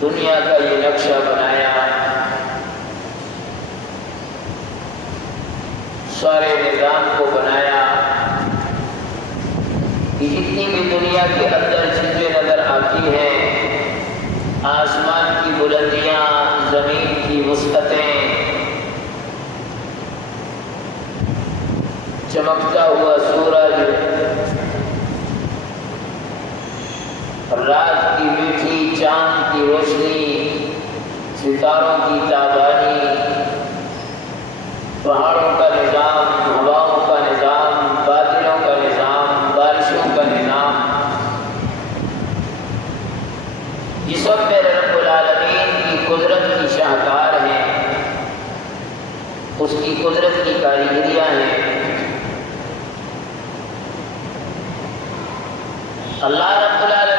دنیا کا یہ نقشہ بنایا، سارے نظام کو بنایا کہ جتنی بھی دنیا کے اندر چیزیں نظر آتی ہیں، آسمان کی بلندیاں، زمین کی وسعتیں، چمکتا ہوا سورج، رات کی میٹھی چاند کی روشنی، ستاروں کی تابانی، پہاڑوں کا نظام، ہواؤں کا نظام، بادلوں کا نظام، بارشوں کا نظام، یہ سب میرے رب العالمین کی قدرت کی شاہکار ہیں، اس کی قدرت کی کاریگریاں ہیں۔ اللہ رب العالمین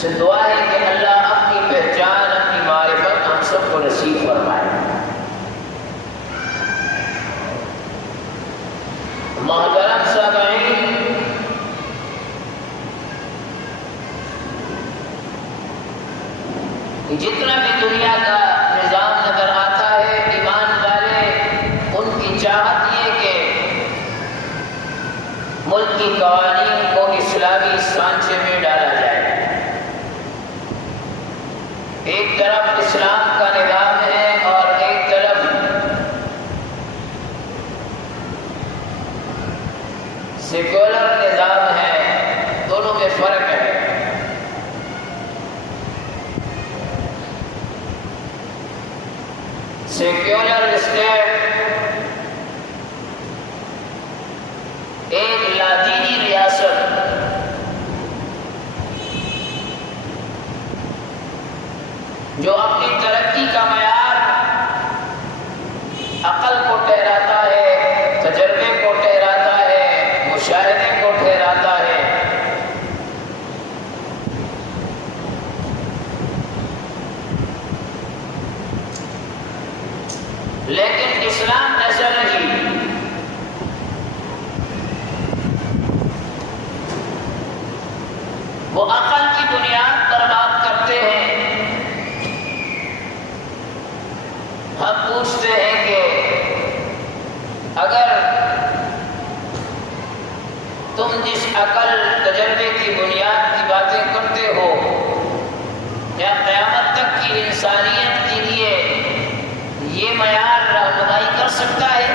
سے دعا ہے کہ اللہ اپنی پہچان، اپنی معرفت ہم سب کو نصیب فرمائے۔ محترم سامعین، جتنا بھی دنیا کا نظام نظر آتا ہے، ایمان والے ان کی چاہت یہ کہ ملک کی قوانین کو اسلامی سانچے میں ڈالا جائے۔ ایک طرف اسلام کا نظام ہے اور ایک طرف سیکولر نظام ہے، دونوں میں فرق ہے۔ سیکولر اسٹیٹ ایک لادینی ریاست جو اپنی ترقی کا معیار عقل کو ٹھہراتا ہے، تجربے کو ٹھہراتا ہے، مشاہدے کو ٹھہراتا ہے۔ لیکن اسلام ایسا نہیں، وہ عقل کی بنیاد پر بات کرتے ہیں۔ ہم پوچھتے ہیں کہ اگر تم جس عقل تجربے کی بنیاد کی باتیں کرتے ہو، کیا قیامت تک کی انسانیت کے لیے یہ معیار رہنمائی کر سکتا ہے؟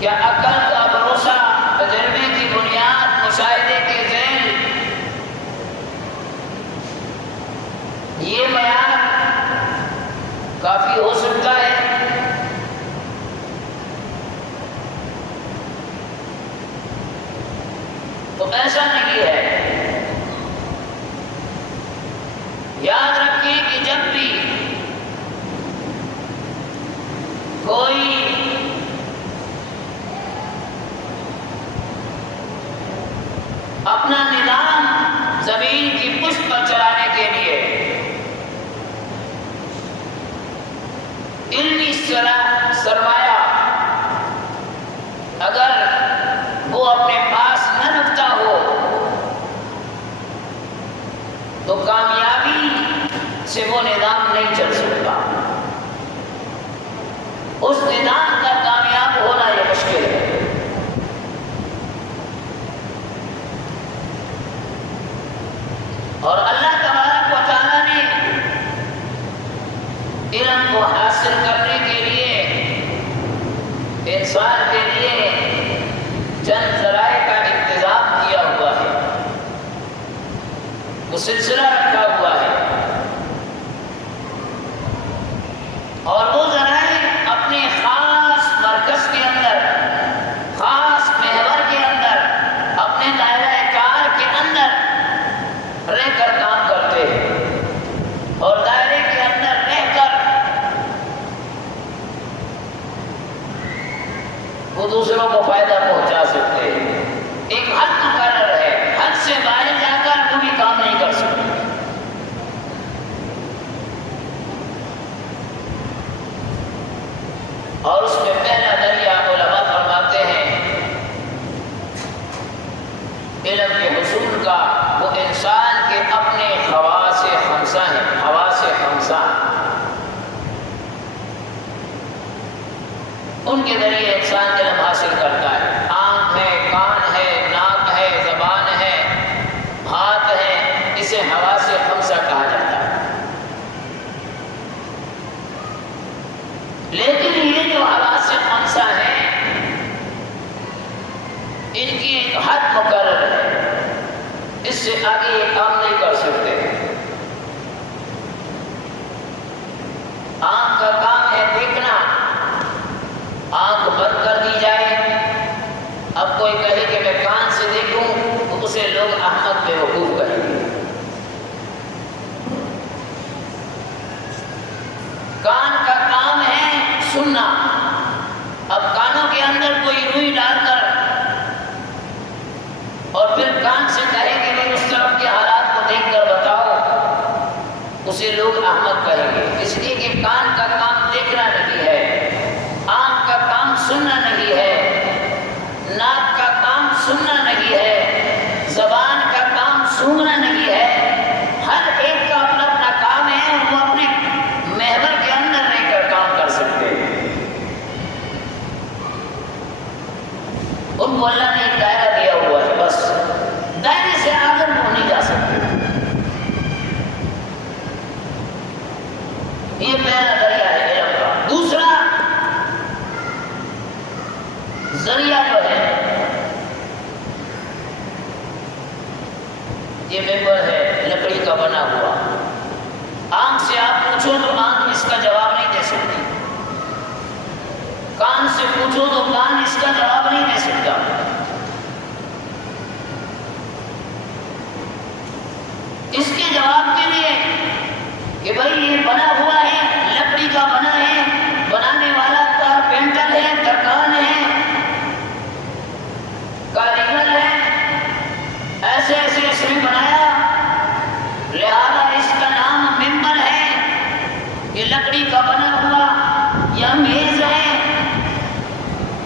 کیا عقل کا بھروسہ، تجربے کی بنیاد، مشاہدے کے ذیل یہ معیار کافی ہو سکتا ہے؟ تو ایسا نہیں ہے۔ یاد رکھیں کہ جب بھی کوئی اپنا نظام زمین کی پشت پر چلانے کے لیے علمی سرمایہ اگر وہ اپنے پاس نہ رکھتا ہو تو کامیابی سے وہ نظام نہیں چل سکتا۔ اس نظام کا کامیاب ہونا یہ مشکل ہے۔ اور اللہ تبارک و تعالیٰ نے علم کو حاصل کرنے کے لیے انسان کے لیے چند ذرائع کا انتظام کیا ہوا ہے، وہ سلسلہ رکھا ہوا ہے، اور وہ ذرائع اپنے خاص مرکز کے اندر، خاص محور کے اندر، اپنے دائرہ کار کے اندر رہ کر کام کرتے ہیں، اور دائرے کے اندر رہ کر وہ دوسروں کو فائدہ پہنچا سکتے ہیں۔ ایک حد مقرر ہے، حد سے باہر جا کر کوئی کام نہیں کر سکتے۔ اور اس میں پہلا درجہ علماء فرماتے ان کے ذریعے انسان علم حاصل کرتا ہے۔ آنکھ ہے، کان ہے، ناک ہے، زبان ہے، ہاتھ ہے، اسے حواس خمسہ کہا جاتا ہے۔ لیکن یہ جو حواس خمسہ ہیں ان کی ایک حد مقرر ہے، اس سے آگے یہ کام نہیں کر سکتے۔ آنکھ کا کام ہے دیکھنا، آنکھ بند کر دی جائے، اب کوئی کہے کہ میں کان سے دیکھوں تو اسے لوگ احمق بیوقوف کہیں گے۔ کان کا کام ہے سننا، اب کانوں کے اندر کوئی روئی ڈال کر اور پھر کان سے کہے کہ میں اس طرف کے حالات کو دیکھ کر بتاؤ، اسے لوگ احمق کہیں گے، اس لیے کہ کان کا کام دیکھنا نہیں ہے، آنکھ کا کام سننا نہیں ہے، ناک کا کام سننا نہیں ہے، زبان کا کام سونگھنا نہیں ہے۔ ہر ایک کا اپنا اپنا کام ہے، وہ اپنے محور کے اندر رہ کر کام کر سکتے ہیں۔ ان کو اللہ نے ایک دائرہ دیا ہوا ہے، بس دائرے سے آگے وہ نہیں جا سکتے۔ یہ پہلا ذریعہ ہے علم کا۔ دوسرا ذریعہ جو ہے یہ ممبر ہے لکڑی کا بنا ہوا، آنکھ سے آپ پوچھو تو آنکھ اس کا جواب نہیں دے سکتی، کان سے پوچھو تو کان اس کا جواب نہیں دے سکتا۔ اس کے جواب کے لیے کہ بھائی یہ بنا ہوا ہے، لکڑی کا بنا ہے، بنانے والا کارپینٹر ہے، ترکان ہے، کاریگر ہے، ایسے ایسے اس نے بنایا، لہذا اس کا نام ممبر ہے۔ یہ لکڑی کا بنا ہوا یا میز ہے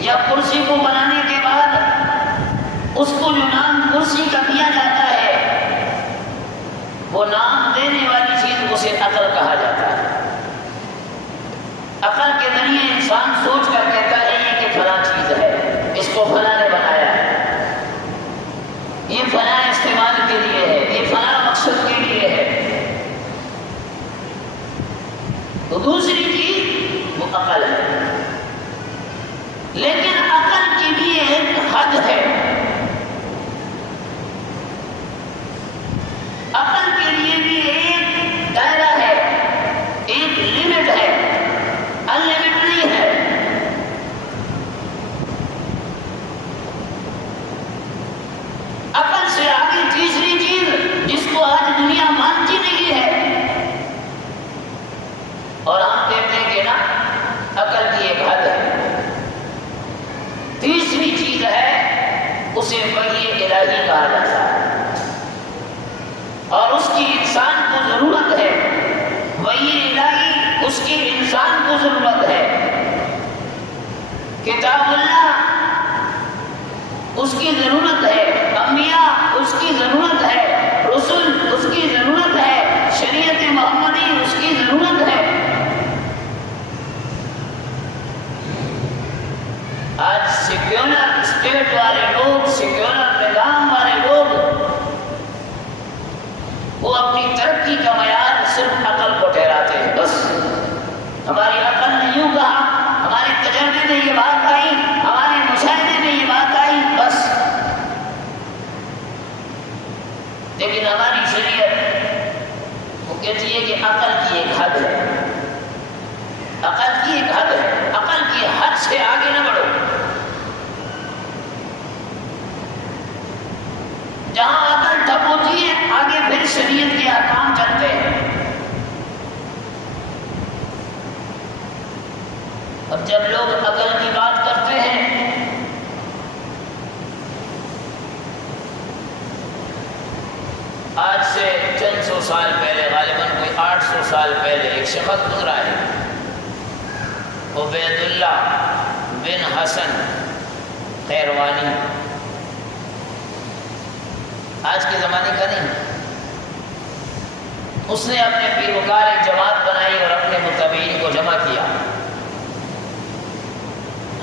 یا کرسی کو بنانے کے بعد اس کو جو نام کرسی کا دیا جاتا ہے، وہ نام دینے والی چیز اسے عقل کہا جاتا ہے۔ عقل کے ذریعے انسان سوچ کر کہتا ہے یہ کہ فلاں چیز ہے، اس کو فلاں نے بنایا ہے، یہ فلاں استعمال کے لیے ہے، یہ فلاں مقصد کے لیے ہے۔ تو دوسری چیز وہ عقل ہے، لیکن عقل کی بھی ایک حد ہے۔ عقل کے لیے بھی ایک دائرہ ہے، ایک لمٹ ہے، انلمٹ نہیں ہے۔ عقل سے آگے تیسری چیز جس کو آج دنیا مانتی نہیں ہے، اور ہم کہتے ہیں کہ نا عقل کی ایک حد ہے، تیسری چیز ہے اسے وحی الہی کہا جاتا ہے، اور اس کی انسان کو ضرورت ہے، وحی الہی اس کی انسان کو ضرورت ہے۔ کتاب اللہ اس کی ضرورت ہے، انبیاء اس کی ضرورت ہے، رسول اس کی ضرورت ہے، شریعت محمدی اس کی ضرورت ہے۔ آج سیکولر اسٹیٹ والے لوگ، سیکولر نظام والے لوگ، وہ اپنی ترقی کا معیار صرف عقل کو ٹھہراتے ہیں۔ بس ہماری عقل نے یوں کہا، ہمارے تجربے میں یہ بات آئی، ہمارے مشاہدے میں یہ بات آئی، بس۔ لیکن ہماری شریعت وہ کہتی ہے کہ عقل کی ایک حد ہے، عقل کی ایک حد ہے، عقل کی حد سے آگے نہ بڑھو۔ جہاں عقل ٹھپ ہوتی ہے آگے پھر شریعت کے احکام چلتے ہیں۔ اب جب لوگ عقل کی بات کرتے ہیں آج سے چند سو سال پہلے، غالباً کوئی 800 سال پہلے، ایک شخص گزرا ہے، عبید اللہ بن حسن خیروانی، آج کے زمانے کا نہیں۔ اس نے اپنے پیروکار ایک جماعت بنائی اور اپنے متبعین کو جمع کیا۔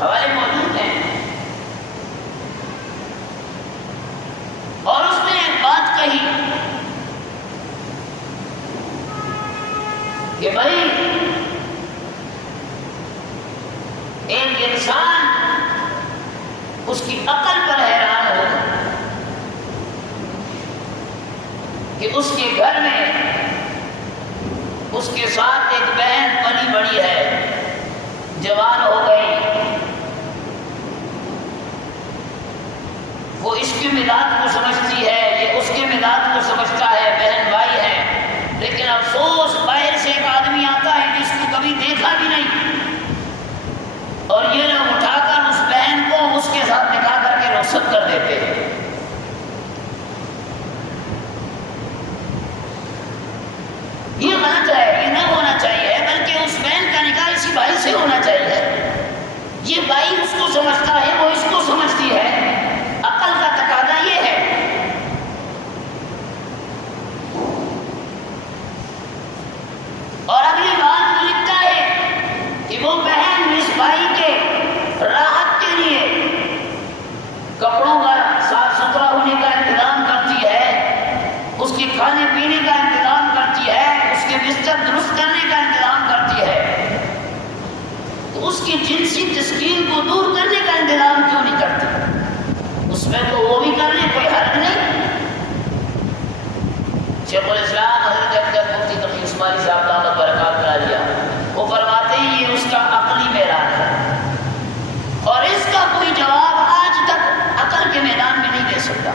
حوالے موجود ہیں. اور اس نے ایک بات کہی کہ بھائی ایک انسان اس کی عقل پر حیران ہو کہ اس کے گھر میں اس کے ساتھ ایک بہن پلی بڑی ہے، جوان ہو گئی، وہ اس کے مزاج کو سمجھتی ہے، یہ اس کے مزاج کو سمجھتا ہے، بہن بھائی ہے. لیکن افسوس باہر سے ایک آدمی آتا ہے جس کو کبھی دیکھا بھی نہیں، اور یہ لوگ اٹھا کر اس بہن کو اس کے ساتھ نکاح کر کے رخصت کر دیتے ہیں. یہ غلط ہے، یہ نہ ہونا چاہیے، بلکہ اس بہن کا نکاح اسی بھائی سے ہونا چاہیے. یہ بھائی اس کو سمجھتا ہے، وہ اس کو سمجھتی ہے. عقل کا تقاضا یہ ہے. اور اگلی بات وہ لکھتا ہے کہ وہ بہن اس بھائی کے راحت کے لیے کپڑوں کا صاف ستھرا ہونے کا انتظام کرتی ہے، اس کے کھانے پینے کا انتظام کرتی ہے، اس کے بستر درست کرنے کا انتظام کرتی ہے. تو اس کی جنسی تسکین کو دور کرنے کا انتظام کیوں نہیں کرتی؟ اس میں تو وہ بھی کرنے کوئی حرج نہیں. شیخ الاسلام حضرت اقدس مفتی تقی عثمانی صاحب دامت برکات بنا لیا، وہ فرماتے ہیں یہ اس کا عقلی میدان ہے، اور اس کا کوئی جواب آج تک عقل کے میدان میں نہیں دے سکتا.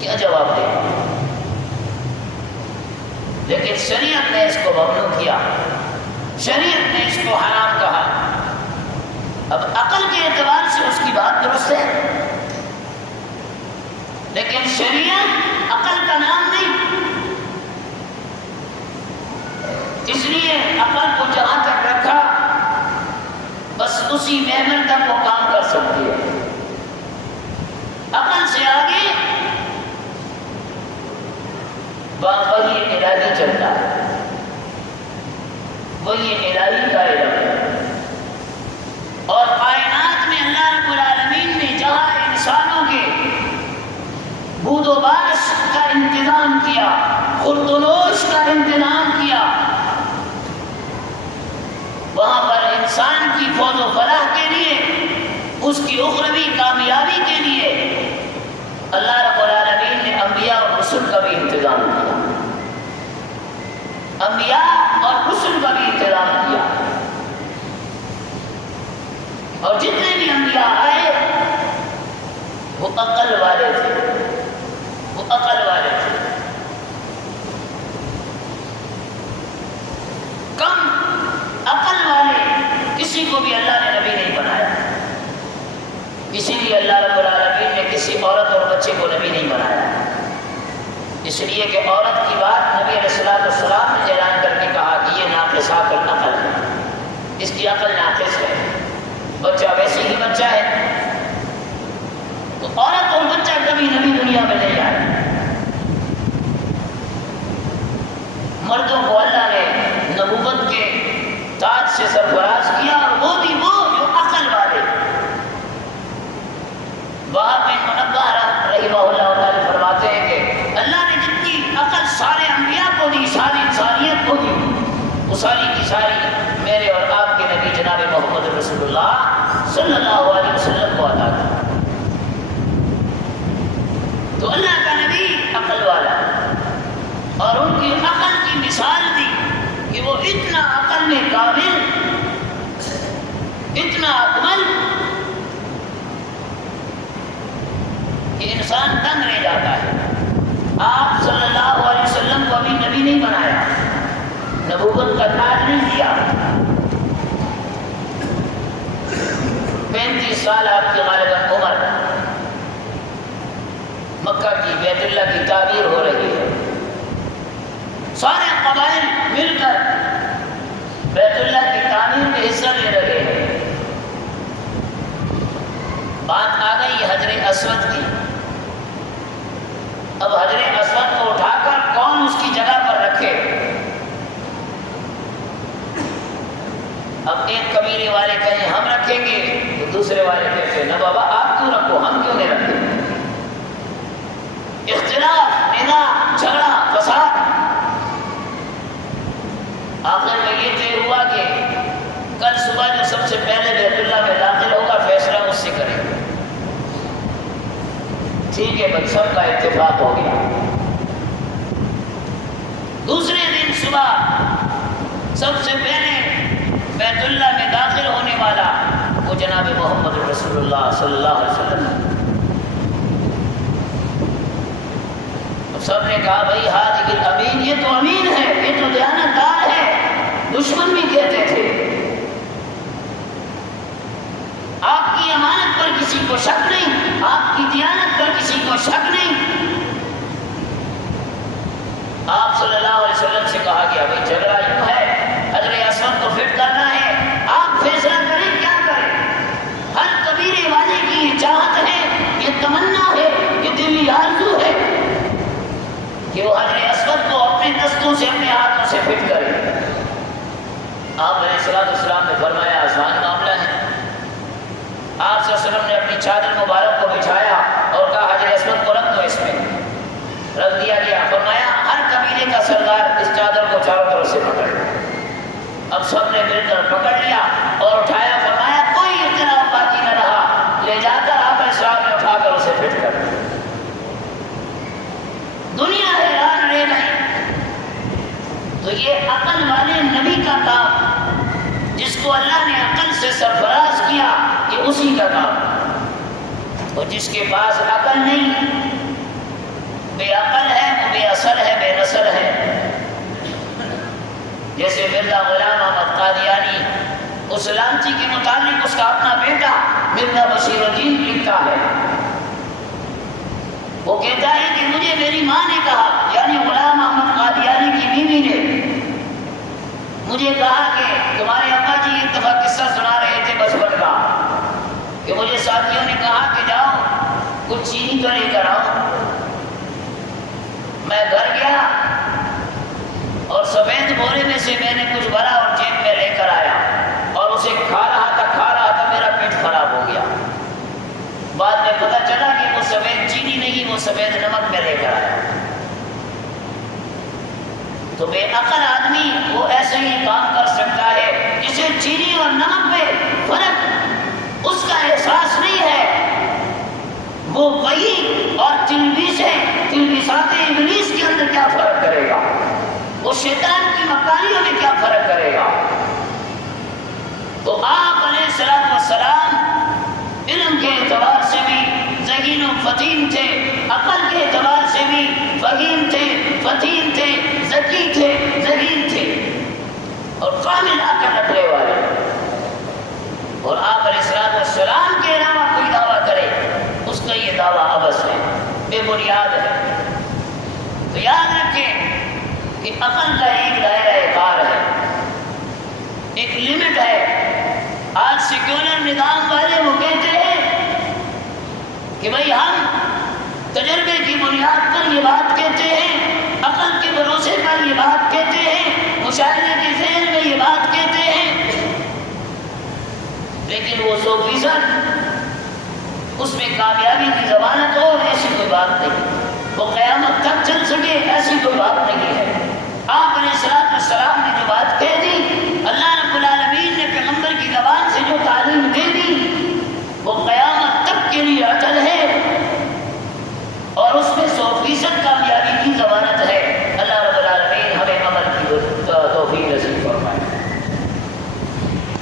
کیا جواب دے؟ لیکن شریعت نے اس کو ممنوع کیا، شریعت نے اس کو حرام کہا. اب عقل کے اعتبار سے اس کی بات درست ہے، لیکن شریعت عقل کا نام نہیں. اس لیے عقل کو جہاں تک رکھا بس اسی محور تک وہ کام کر سکتی ہے. عقل سے آگے وہی الہی چلتا ہے، وہی الہی کا علم ہے. اور کائنات میں اللہ رب العالمین نے جہاں انسانوں کے بود و باش کا انتظام کیا، خورد و نوش کا انتظام کیا، وہاں پر انسان کی فوز و فلاح کے لیے، اس کی اخروی کامیابی کے لیے اللہ رب العالمین نے انبیاء اور رسل کا بھی انتظام کیا، انبیاء اور رسل کا بھی انتظام کیا. اور جتنے بھی انبیاء آئے وہ عقل والے تھے، وہ عقل والے تھے. کم عقل والے کسی کو بھی اللہ نے نبی نہیں بنایا. اسی لیے اللہ رب العالمین نے کسی عورت اور بچے کو نبی نہیں بنایا، اس لیے کہ عورت کی بات نبی علیہ السلام نے اعلان کر کے کہا کہ یہ ناقصات العقل ہے، اس کی عقل ناقص ہے. بچہ ویسے ہی بچہ ہے. تو عورت اور بچہ کبھی نبی دنیا میں نہیں آئے. مردوں کو اللہ نے نبوت کے تاج سے سرفراز کیا، اور وہ بھی وہ جو عقل والے. وہاں پہ منبہ رحمہ اللہ تعالی فرماتے ہیں کہ اللہ نے جتنی عقل سارے انبیاء کو دی، ساری انسانیت کو دی، وہ ساری کی ساری میرے اور آپ کے نبی جناب محمد رسول اللہ صلی اللہ علیہ وسلم کو عطا کی. تو اللہ کا نبی عقل والا، اور ان کی عقل کی مثال دی کہ وہ اتنا عقل میں قابل، اتنا اکمل کہ انسان دنگ رہ جاتا ہے. آپ صلی اللہ علیہ وسلم کو ابھی نبی نہیں بنایا، نبوت کا تاج نہیں دیا. 35 سال آپ کی غالباً عمر، مکہ کی بیت اللہ کی تعمیر ہو رہی ہے، سارے قبائل مل کر بیت اللہ کی تعمیر میں حصہ لے رہے ہیں. بات آ گئی حجر اسود کی. اب حجر اسود کو اٹھا کر کون اس کی جگہ پر رکھے؟ اب اب ایک قبیلے والے کہیں ہم رکھیں گے تو دوسرے والے کہتے ہیں نہ بابا آپ کیوں رکھو، ہم کیوں نہیں رکھیں؟ اختلاف، نزاع، جھگڑا، فساد۔ آخر میں یہ طے ہوا کہ کل صبح جو سب سے پہلے بیت اللہ میں داخل ہوگا فیصلہ اس سے کریں گے۔ ٹھیک ہے بھائی، سب کا اتفاق ہو گیا۔ دوسرے دن صبح سب سے پہلے بیت اللہ میں داخل ہونے والا وہ جناب محمد رسول اللہ صلی اللہ علیہ وسلم۔ سب نے کہا بھائی ہاتھ امین، یہ تو امین ہے، یہ تو دیانتدار ہے، دشمن بھی کہتے تھے۔ آپ کی امانت پر کسی کو شک نہیں، آپ کی دیانت پر کسی کو شک نہیں۔ آپ صلی اللہ علیہ وسلم سے کہا گیا بھائی جھگڑا یوں ہے، حجر اسود کو فٹ کرنا ہے، آپ فیصلہ کریں کیا کریں۔ ہر قبیلے والے کی یہ چاہت ہے، یہ تمنا ہے، یہ دلی آرزو ہے کہ وہ حجر اسود کو اپنے دستوں سے، اپنے ہاتھوں سے فٹ کرے۔ آپ علیہ السلام نے فرمایا آسان معاملہ ہے۔ آپ صلی اللہ علیہ وسلم نے اپنی چادر مبارک کو بچھایا اور کہا حجر اسود کو رکھ دو، اس میں رکھ دیا گیا۔ فرمایا ہر قبیلے کا سردار اس چادر کو چاروں طرف سے پکڑ لیا۔ اب سب نے مل کر پکڑ لیا اور اٹھایا۔ فرمایا کوئی اختلاف باقی نہ رہا، لے جا کر آپ اسلام نے اٹھا کر اسے فٹ کر دیا۔ دنیا حیران رہ گئی۔ تو یہ عقل والے نبی کا کام، جس کو اللہ نے عقل سے سرفراز کیا، یہ اسی کا کام۔ اور جس کے پاس عقل نہیں، بے عقل ہے، وہ بے اثر ہے، بے نسل ہے۔ جیسے مرزا غلام احمد قادیانی، اس لانچی کے متعلق اس کا اپنا بیٹا مرزا بشیر الدین لکھتا ہے۔ وہ کہتا ہے کہ مجھے میری ماں نے کہا، یعنی غلام احمد قادیانی کی بیوی نے مجھے کہا کہ تمہارے ابا جی ایک دفعہ قصہ سنا رہے تھے بچپن کا، کہ مجھے ساتھیوں نے کہا کہ جاؤ کچھ چینی تو لے کر آؤ۔ میں گھر گیا اور سفید بورے میں سے میں نے کچھ بھرا اور جیب میں لے کر آیا اور اسے کھا رہا تھا، میرا پیٹ خراب ہو گیا۔ بعد میں پتہ چلا کہ وہ سفید چینی نہیں، وہ سفید نمک میں لے کر آیا۔ تو بے عقل آدمی وہ ایسے ہی کام کر سکتا ہے جسے چینی اور نمک میں فرق اس کا احساس نہیں ہے۔ وہ وہی اور تلبیسات ابلیس کے اندر کیا فرق کرے گا، وہ شیطان کی مکاریوں میں کیا فرق کرے گا۔ تو آپ علیہ السلام علم کے اعتبار سے بھی ذہین و فطین تھے، عقل کے اعتبار سے بھی فہیم تھے، فطین تھے، ذکی تھے، ذہین تھے اور کامل عقل رکھنے والے۔ اور آپ علیہ السلام کے علاوہ کوئی دعویٰ کرے اس کا یہ دعویٰ عبث ہے، بے بنیاد ہے۔ تو یاد رکھیں کہ عقل کا ایک دائرہ کار ہے، ایک لمٹ ہے۔ آج سیکولر نظام والے وہ کہتے ہیں کہ بھائی ہم تجربے کی بنیاد پر یہ بات کہتے ہیں، عقل کے بھروسے پر یہ بات کہتے ہیں، مشاہدے کے ذہن میں یہ بات کہتے ہیں، لیکن وہ 100% اس میں کامیابی کی ضمانت ہو ایسی کوئی بات نہیں۔